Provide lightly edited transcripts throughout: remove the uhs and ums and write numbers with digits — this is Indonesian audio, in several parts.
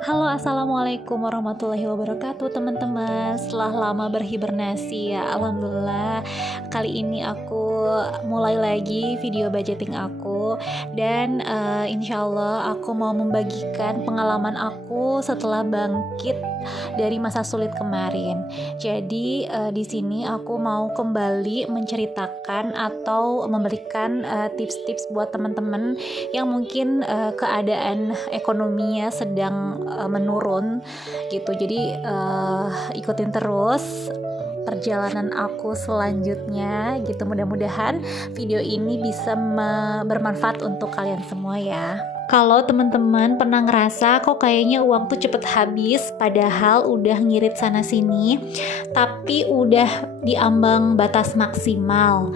Halo, assalamualaikum warahmatullahi wabarakatuh teman-teman. Setelah lama berhibernasi ya, alhamdulillah kali ini aku mulai lagi video budgeting aku. Dan insya Allah aku mau membagikan pengalaman aku setelah bangkit dari masa sulit kemarin. Jadi di sini aku mau kembali menceritakan atau memberikan tips-tips buat teman-teman yang mungkin keadaan ekonominya sedang menurun gitu. Jadi ikutin terus perjalanan aku selanjutnya gitu. Mudah-mudahan video ini bisa bermanfaat untuk kalian semua ya. Kalau teman-teman pernah ngerasa kok kayaknya uang tuh cepet habis padahal udah ngirit sana sini tapi udah diambang batas maksimal,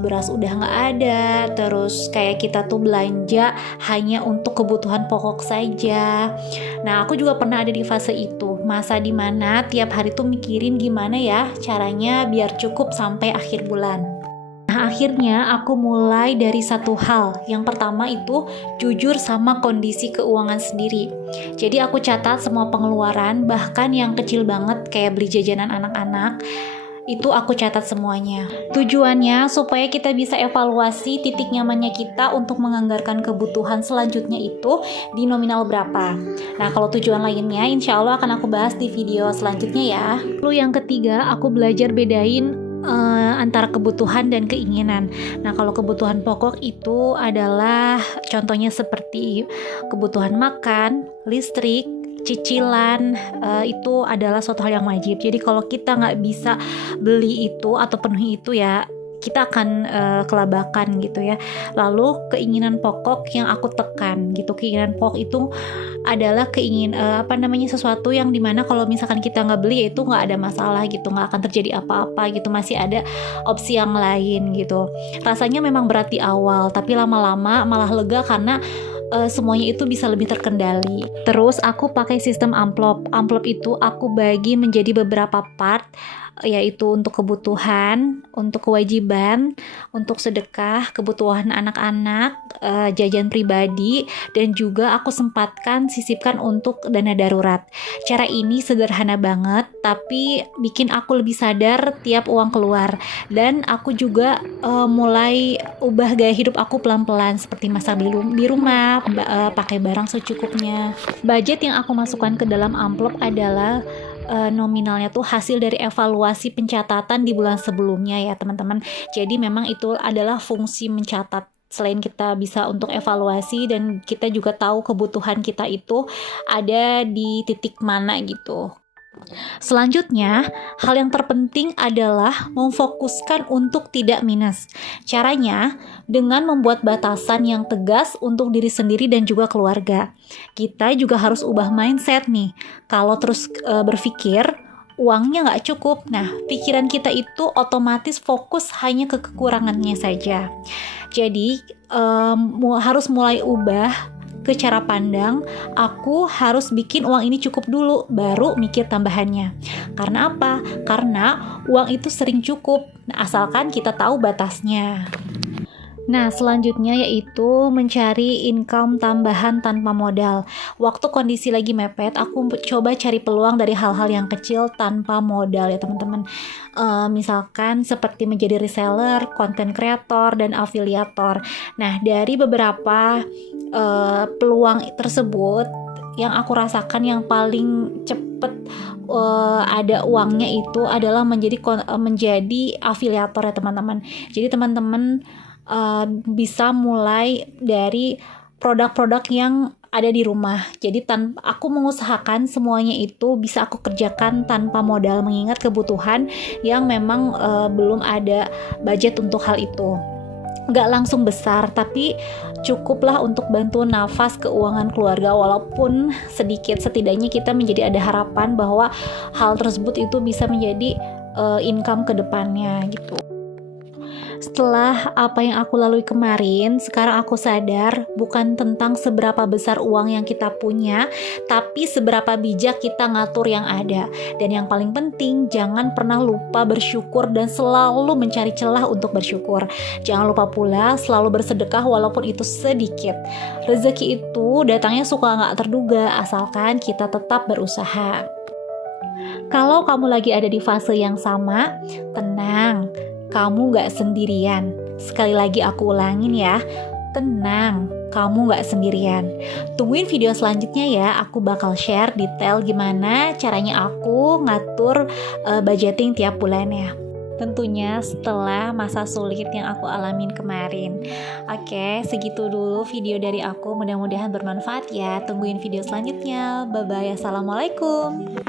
beras udah nggak ada, terus kayak kita tuh belanja hanya untuk kebutuhan pokok saja. Nah, aku juga pernah ada di fase itu, masa dimana tiap hari tuh mikirin gimana ya caranya biar cukup sampai akhir bulan. Nah, akhirnya aku mulai dari satu hal. Yang pertama itu jujur sama kondisi keuangan sendiri. Jadi aku catat semua pengeluaran, bahkan yang kecil banget kayak beli jajanan anak-anak, itu aku catat semuanya. Tujuannya supaya kita bisa evaluasi titik nyamannya kita untuk menganggarkan kebutuhan selanjutnya itu di nominal berapa. Nah, kalau tujuan lainnya insya Allah akan aku bahas di video selanjutnya ya. Lalu yang ketiga, aku belajar bedain antara kebutuhan dan keinginan. Nah, kalau kebutuhan pokok itu adalah contohnya seperti kebutuhan makan, listrik, cicilan, itu adalah suatu hal yang wajib. Jadi kalau kita nggak bisa beli itu atau penuhi itu ya kita akan kelabakan gitu ya. Lalu keinginan pokok yang aku tekan gitu, keinginan pokok itu adalah sesuatu yang dimana kalau misalkan kita nggak beli itu nggak ada masalah gitu, nggak akan terjadi apa-apa gitu, masih ada opsi yang lain gitu. Rasanya memang berat di awal, tapi lama-lama malah lega karena semuanya itu bisa lebih terkendali. Terus aku pakai sistem amplop. Amplop itu aku bagi menjadi beberapa part, yaitu untuk kebutuhan, untuk kewajiban, untuk sedekah, kebutuhan anak-anak, jajan pribadi, dan juga aku sisipkan untuk dana darurat. Cara ini sederhana banget, tapi bikin aku lebih sadar tiap uang keluar. Dan aku juga mulai ubah gaya hidup aku pelan-pelan, seperti masak di rumah, pakai barang secukupnya. Budget yang aku masukkan ke dalam amplop adalah nominalnya tuh hasil dari evaluasi pencatatan di bulan sebelumnya ya teman-teman. Jadi memang itu adalah fungsi mencatat. Selain kita bisa untuk evaluasi dan kita juga tahu kebutuhan kita itu ada di titik mana gitu. Selanjutnya, hal yang terpenting adalah memfokuskan untuk tidak minus. Caranya dengan membuat batasan yang tegas untuk diri sendiri dan juga keluarga. Kita juga harus ubah mindset nih. Kalau terus berpikir uangnya nggak cukup, nah pikiran kita itu otomatis fokus hanya ke kekurangannya saja. Jadi harus mulai ubah ke cara pandang, aku harus bikin uang ini cukup dulu, baru mikir tambahannya. Karena apa? Karena uang itu sering cukup, asalkan kita tahu batasnya. Nah, selanjutnya yaitu mencari income tambahan tanpa modal. Waktu kondisi lagi mepet, aku coba cari peluang dari hal-hal yang kecil tanpa modal ya teman-teman. Misalkan seperti menjadi reseller, content creator, dan afiliator. Nah, dari beberapa peluang tersebut, yang aku rasakan yang paling cepet ada uangnya itu adalah menjadi afiliator ya teman-teman. Jadi teman-teman bisa mulai dari produk-produk yang ada di rumah. Jadi aku mengusahakan semuanya itu bisa aku kerjakan tanpa modal, mengingat kebutuhan yang memang belum ada budget untuk hal itu. Gak langsung besar, tapi cukuplah untuk bantu nafas keuangan keluarga, walaupun sedikit. Setidaknya kita menjadi ada harapan bahwa hal tersebut itu bisa menjadi income ke depannya gitu. Setelah apa yang aku lalui kemarin, sekarang aku sadar bukan tentang seberapa besar uang yang kita punya, tapi seberapa bijak kita ngatur yang ada. Dan yang paling penting, jangan pernah lupa bersyukur dan selalu mencari celah untuk bersyukur. Jangan lupa pula selalu bersedekah walaupun itu sedikit. Rezeki itu datangnya suka nggak terduga, asalkan kita tetap berusaha. Kalau kamu lagi ada di fase yang sama, tenang, kamu gak sendirian. Sekali lagi aku ulangin ya, tenang, kamu gak sendirian. Tungguin video selanjutnya ya, aku bakal share detail gimana caranya aku ngatur budgeting tiap bulannya. Tentunya setelah masa sulit yang aku alamin kemarin. Oke, segitu dulu video dari aku. Mudah-mudahan bermanfaat ya. Tungguin video selanjutnya. Bye-bye. Assalamualaikum.